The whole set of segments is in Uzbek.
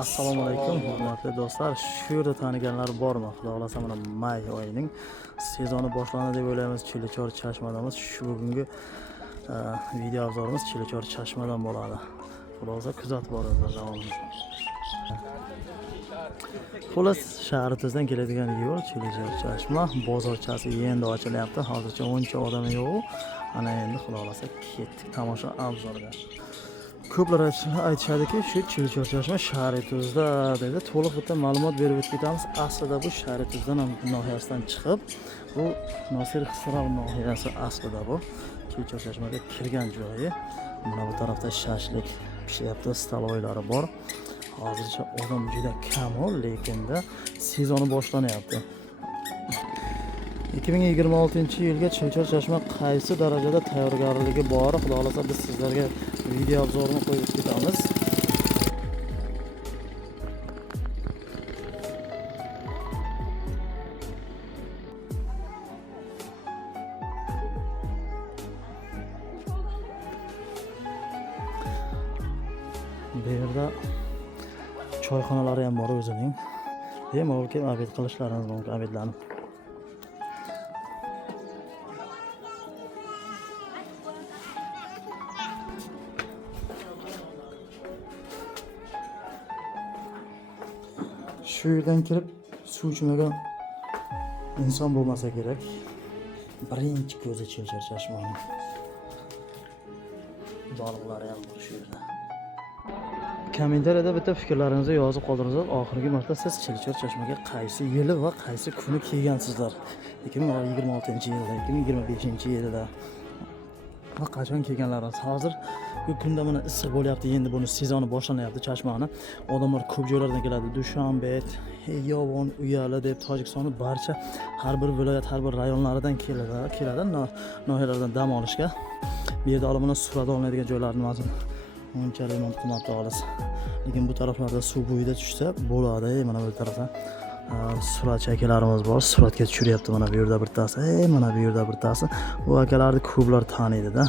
Assalomu alaykum hurmatli do'stlar. Shu yerda taniganlar bormi? Xudo xolasa mana may oyining sezoni boshlandi deb o'ylaymiz. Chilchor Chashmadamiz. Shu bugungi video obzorimiz Chilchor Chashmadan bo'ladi. Xulosa kuzatib boringlar davomida. Xullas shahrimizdan keladigan yo'l Chilchor Chashma bozorchasi endi ochilyapti. Hozircha uncha odam yo'q. Ana endi xudo xolasa ketdik tomosha obzorga. Ko'plar aytishadiki, shu Chilchor Chashma Sharituzda dedi. To'liq bitta ma'lumot berib o'tamiz. Aslida bu Sharituzdan nohiyasidan chiqib, bu Nosir Xisrov nohiyasi aslida bu Chilchor Chashmaga kirgan joyi. Mana bu tarafda shashlik pishyapti, staloylari bor. Hozircha odam juda kam, lekin sezoni boshlanyapti. 2026-yilga Chilchor Chashma qaysi darajada tayyorgarligi bor? Xudo xolasa biz sizlarga video obzorini qo'yib ketamiz. Bu yerda choyxonalari ham bor o'zining. Bemalol kelib obed qilishlaringiz mumkin, obedlanib. Shu yerdan kirib suv ichmagan inson bo'lmasa kerak. Birinchi ko'zi Chilchor Chashmaning. Baliqlari ham bor shu yerda. Kommentariyada bitta fikrlaringizni yozib qoldiringlar. Oxirgi marta siz Chilchor Chashmaga qaysi yili va qaysi kuni kelgansizlar? 2026-yilda, 2025-yilda va qachon kelganlaringiz? Hozir bu kunda mana issiq bo'lyapti, endi buni sezoni boshlanyapti Chashmani. Odamlar ko'p joylardan keladi. Dushanbe, Yovon, Uyali deb Tojikistonning barcha har bir viloyat, har bir rayonlaridan keladi nohiyalardan dam olishga. Bu yerda olomon surat olinadigan joylarning o'zi unchalik ham qimmat olis. Lekin bu taraflarda suv bo'yida tushsa bo'ladi. Mana bu tarafda suratchi akalarimiz bor. Suratga tushiryapti mana bu yerda bittasi. Mana bu yerda bittasi. Bu akalarni ko'plar taniydi-da.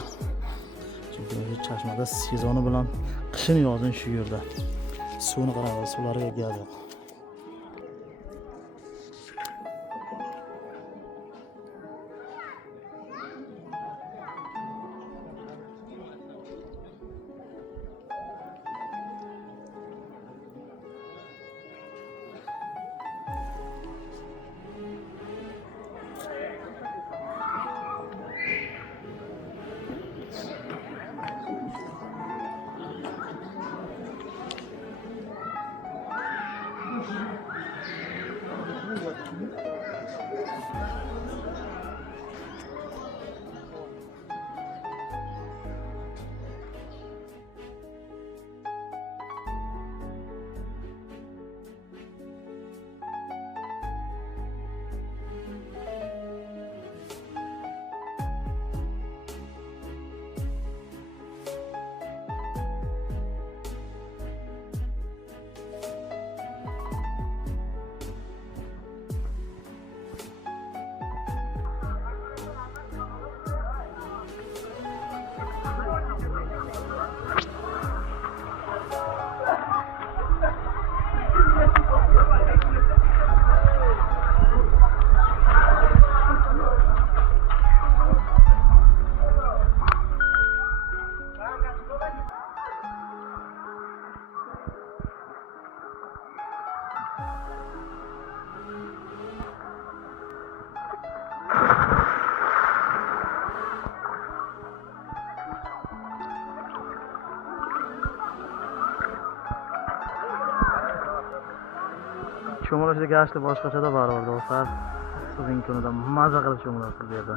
Chunki Chashmada sezoni bilan qishin yozin shu yerda. Suvni qarang, suvlarga gaz yo'q. Cho'milishda gashli boshqachada baribir do'stlar. Sizning kunida maza qilib cho'milasiz bu yerda.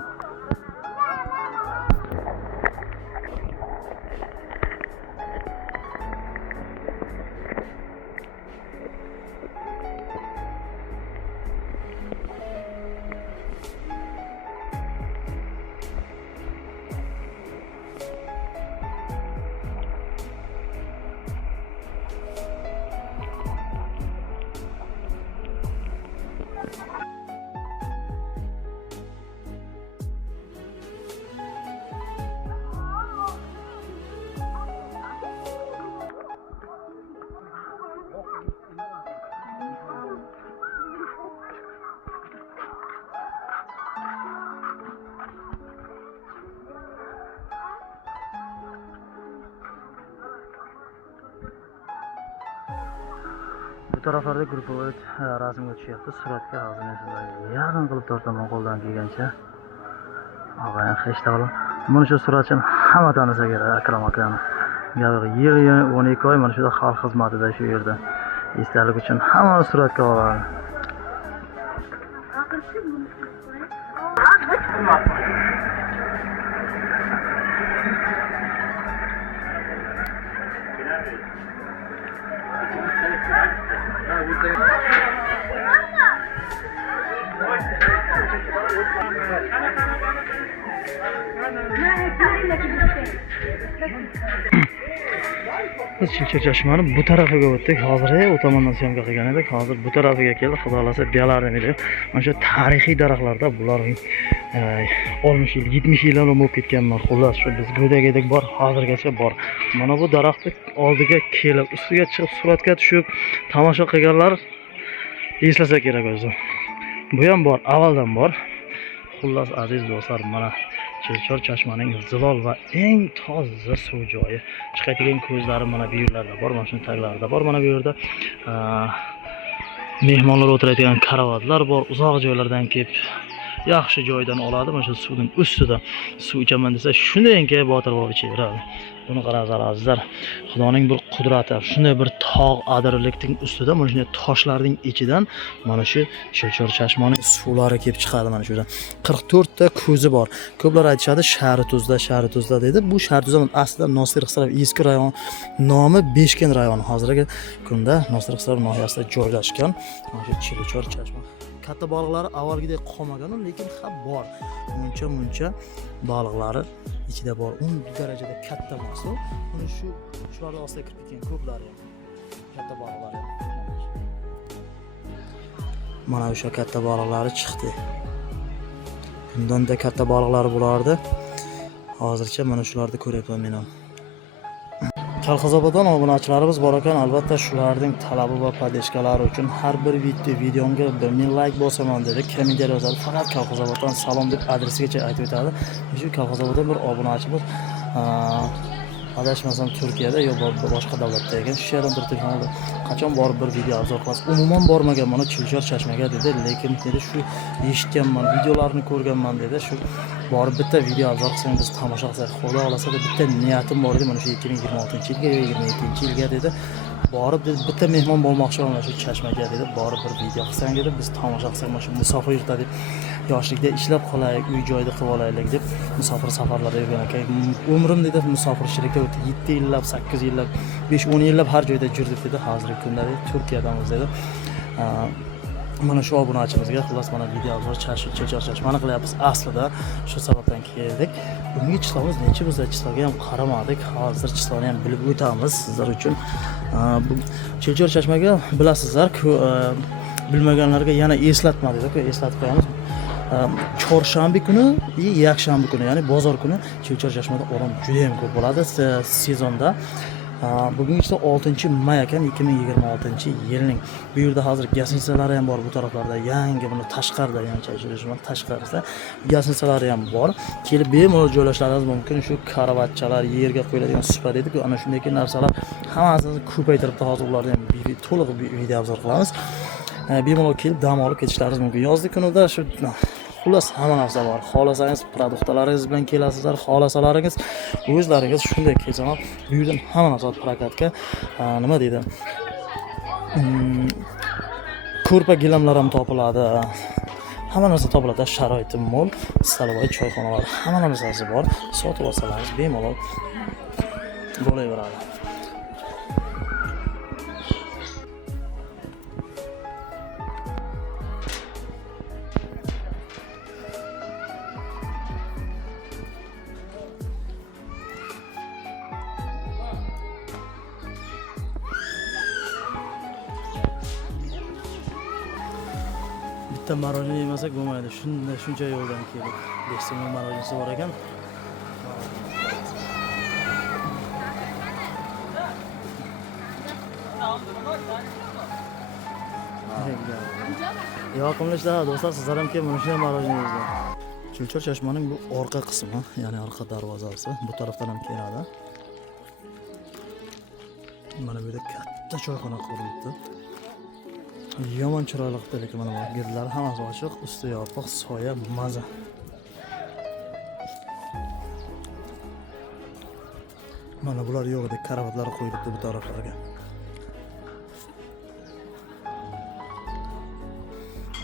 taraflarda gruppovoy rasmga tushyapti. Suratga hozir men sizlarga yaqin qilib tortaman qo'ldan kelgancha. Og'ayni hech tavla. Mana shu suratchini hamma tanisa kerak, Akram akani. Yil 12 oy mana shu xalq xizmatida shu yerda. Esdalik uchun hamma suratga oladi. Biz Chilchir Chashmani bu tarafiga o'tdik. Hozir o tomondan syomka qilgan edik. Hozir bu tarafiga keldik. Xudo xolasa buyoqlarni video. Mana shu tarixiy daraxtlarda bularning 60 yil, 70 yillar bo'lib ketganman. Xullas shu biz go'dagidek bor, hozirgacha bor. Mana bu daraxtni oldiga kelib, ustiga chiqib suratga tushib tomosha qilganlar eslasa kerak o'zi. Bu ham bor, avvaldan bor. Xullas aziz do'stlar, mana Chilchir Chashmaning zilol va eng toza suv joyi. Chiqadigan ko'zlari mana bu yerlarda bor, mana shu taglarida bor. Mana bu yerda mehmonlar o'tiradigan karavotlar bor. Uzoq joylardan kelib yaxshi joydan oladi. Mana shu suvning ustida suv ichaman desa, shundan keyin botir bo'lib ichaveradi. Buni qaranglar azizlar. Xudoning bir qudrati. Shunday bir tog' adirlikning ustida mana shunday toshlarning ichidan mana shu Chilchir Chashmaning suvlari kelib chiqadi mana shu yerdan. 44 ta ko'zi bor. Ko'plar aytishadi Sharituzda dedi. Bu Sharituzda aslida Nosir Xisarov eski rayon nomi Beshken rayoni. Hozirgi kunda Nosir Xisarov noyasida joylashgan mana shu Chilchir Chashma. Katta baliqlari avvalgidek qolmagan, lekin ham bor. Muncha baliqlari ichida bor. 10 darajada katta mahsul. Uni shularning ostiga kirib ketgan ko'plari ham. Katta baliqlar ham. Mana o'sha katta baliqlari chiqdi. Bundan-da katta baliqlar bo'lardi. Hozircha mana shularni ko'ryapman men ham. Kolxozoboddan obunachilarimiz bor ekan, albatta shularning talabi va podeshkalari uchun har bir videomga 1000 like bosaman dedi. Kommentariy yozadi. Faqat Kolxozoboddan salom deb adresigacha aytib o'tadi. Shu Kolxozoboddan bir obunachimiz adashmasam Turkiyada yo boshqa davlatda ekan. Shu yerdan bir telefonda qachon borib bir video obzor qilasiz? Umuman bormagan mana Chilchir Chashmaga dedi, lekin dedi shu eshitganman, videolarini ko'rganman dedi. Shu borib bitta video obzor qilsang biz tomosha qilsak, xudo xolasa bitta niyatim bor edi mana shu 2026-yilga yo 2022-yilga dedi. Borib dedi bitta mehmon bo'lmoqchiman mana shu Chashmaga dedi. Borib bir video qilsang dedi, biz tomosha qilsak mana shu musofir yurtda deb yoshlikda ishlab qolaylik, uy joyda qilib olaylik deb musofir safarlarda yurgan ekan. Umrim dedi musofirchilikda o'tdi. 7 yillab, 8 yillab, 5-10 yillab har joyda yurdik dedi. Hozirgi kunda Turkiyadamiz dedi. Mana shu obunachimizga xullas mana video obzor Chilchir Chashmani qilyapmiz. Aslida shu sababdan keldik. Bugungi chiqamiz necha biz chiqlarga ham qaramadik. Hozir chiqlarni ham bilib o'tamiz sizlar uchun. Bu Chilchir Chashmaga bilasizlar, bilmaganlarga yana eslatma dedi-ku, eslatib qo'yamiz. Chorshanba kuni va yakshanba kuni, ya'ni bozor kuni Chilchir Chashmada odam juda ham ko'p bo'ladi sezonda. Bugun esa 6-may ekan 2026-yilning. Bu yerda hozir gasinsalari ham bor bu taraflarda. Yangi buni tashqarida, ya'ni Chilchir tashqarida gasinsalari ham bor. Kelib bemalol joylashlaringiz mumkin. Shu karavotchalar, yerga qo'yiladigan supa dedi-ku, ana shunday narsalar hammasini ko'paytiribdi. Hozir ularni ham to'liq video obzor qilamiz. Bemalol kelib dam olib ketishlaringiz mumkin. Yozgi kunida shu xullas hamma narsa bor. Xolasangiz produktlaringiz bilan kelasizlar, xolasalaringiz o'zlaringiz shunday kelsalar, bu yerdan hamma narsa prokatga nima deydi? Ko'rpa gilamlar ham topiladi. Hamma narsa topiladi, sharoiti mo'l, stalovoy, choyxonalar, hamma narsasi bor. Sotib olsalaringiz bemalol bo'laveradi. Bitta marojna yemasak bo'lmaydi. Shuncha yo'ldan keldik. Destinga marojnasi bor ekan. Yoqimli ishlar do'stlar, sizlar ham kelib mana shunday marojna yeyinglar. Chilchir Chashmaning bu orqa qismi, ya'ni orqa darvozasi bu tarafdan ham keladi. Mana bu yerda katta choyxona qurilibdi. Yomon chiroyli qilib lekin mana bu gullar hammasi ochiq, usti yopiq, soya, maza. Mana bular yo'q edi, karavotlar qo'yilibdi bu taraflarga.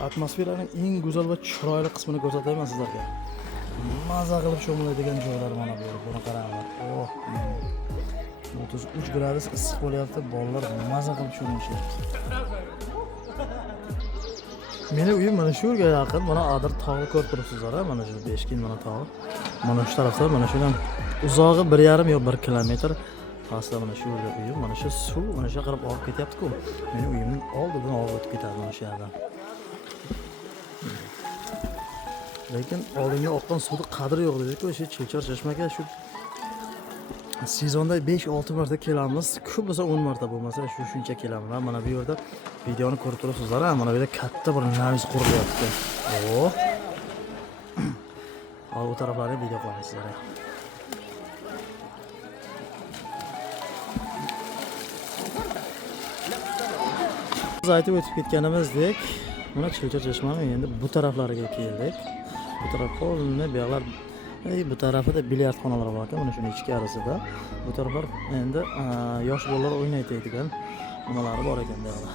Atmosferaning eng go'zal va chiroyli qismini ko'rsataman sizlarga. Maza qilib sho'nglaydigan joylar mana bu. Buni qaranglar. Oh. 33 gradus issiq bo'lyapti, bolalar maza qilib sho'nglashyapti. Meni uyim mana shu yerga yaqin. Mana Adir tog'i ko'rib turibsizlar, mana shu Beshkin mana tog'i. Mana shu tarafda, mana shundan uzog'i 1,5 yo 1 kilometr. Pastda mana shu yerda uyim, mana shu suv mana shu qarab oqib ketyapti-ku. Meni uyimning oldidan oqib o'tib ketadi mana shu yerdan. Lekin oldinga oqqan suvning qadri yo'q dedi-ku, o'sha Chilchor chashmaga shu sezonda 5-6 marta kelamiz. Ko'p bo'lsa 10 marta bo'lmasa shuncha kelamiz. Mana bu yerda videoni ko'rib turibsizlar, mana bu yerda katta bir navis qurilyapti. O. Hozir bu taraflarga video qilamiz sizlarga. Biz aytib o'tib ketganimizdek, mana Chilchor chashmaning endi bu taraflariga keldik. Bu taraf qo'lni buyog'lar bu tarafida bilyard xonalari bor ekan, mana shuni ichkarisida. Bu taraflar endi yosh bolalar o'ynaydigan nimalari bor ekan bu yerda.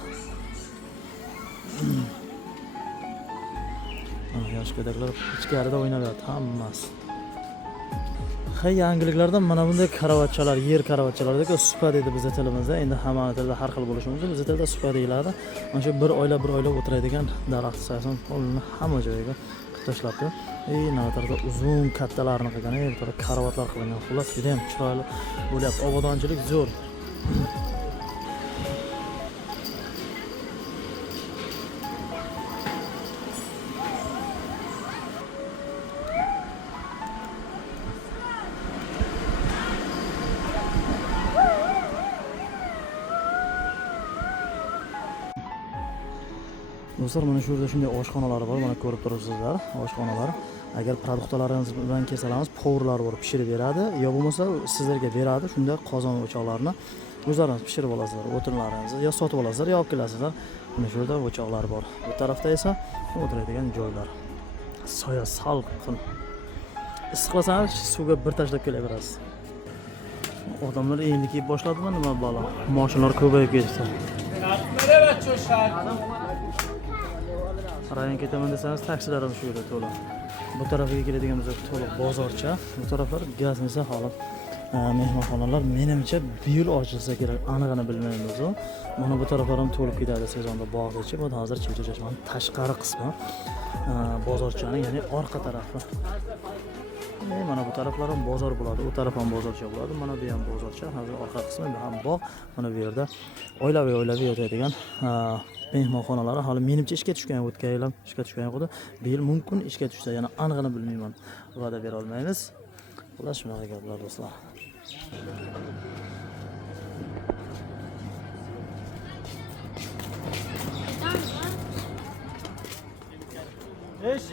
Yosh go'daklar ichkarida o'ynayapti hammasi. Yangiliklardan mana bunday karavotchalar, yer karavotchalardagi supa deydi bizning tilimizda. Endi hamma tilda har xil bo'lishi mumkin. Bizning tilda supa deyiladi. Mana shu bir oila o'tiradigan daraxt sason qo'lini hamma joyiga qilib tashlabdi. Nima tarafda uzun kattalarni qilgan, bu tarafda karavotlar qilingan. Xullas, juda ham chiroyli bo'lyapti. Obodonchilik zo'r. Do'stlar, mana shu yerda shunday oshxonalar bor, mana ko'rib turibsizlar, oshxonalar. Agar produktlaringiz bilan kelsangiz, povurlar bor, pishirib beradi, yo bo'lmasa sizlarga beradi, shunda qozon o'choqlarni o'zlaringiz pishirib olasizlar, o'tinlaringizni yo sotib olasizlar, yo olib kelasizlar. Mana shu yerda o'choqlar bor. Bu tarafda esa o'tiradigan joylar. Soya salqin. Issiqlasangiz suvga bir tashlab kelaverasiz. Odamlar endi kelib boshladimi nima balo? Mashinalar ko'payib ketdi. Rayon ketaman desangiz, taksilar ham shu yerda to'la. Bu tarafiga keladigan bo'lsak, to'liq bozorcha. Bu taraflar gazmisa holat mehmonxonalar. Menimcha bu yil ochilsa kerak, aniqini bilmayman o'zi. Mana bu taraflar ham to'lib ketadi sezonda bog'gacha. Bu hozir Chilchor chashmaning tashqari qismi, bozorchaning, ya'ni orqa tarafi. Mana bu taraflar ham bozor bo'ladi, u taraf ham bozorcha bo'ladi. Mana bu ham bozorcha, hozir orqa qismi ham bog'. Mana bu yerda oilaviy yotadigan mehmonxonalari hali menimcha ishga tushgan, o'tgan yil ham ishga tushgan edi. Bu yil mumkin ishga tushsa, yana aniqini bilmayman. Va'da bera olmaymiz. Xullas shunaqa gaplar do'stlar.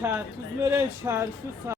شهر توز میره شهر توز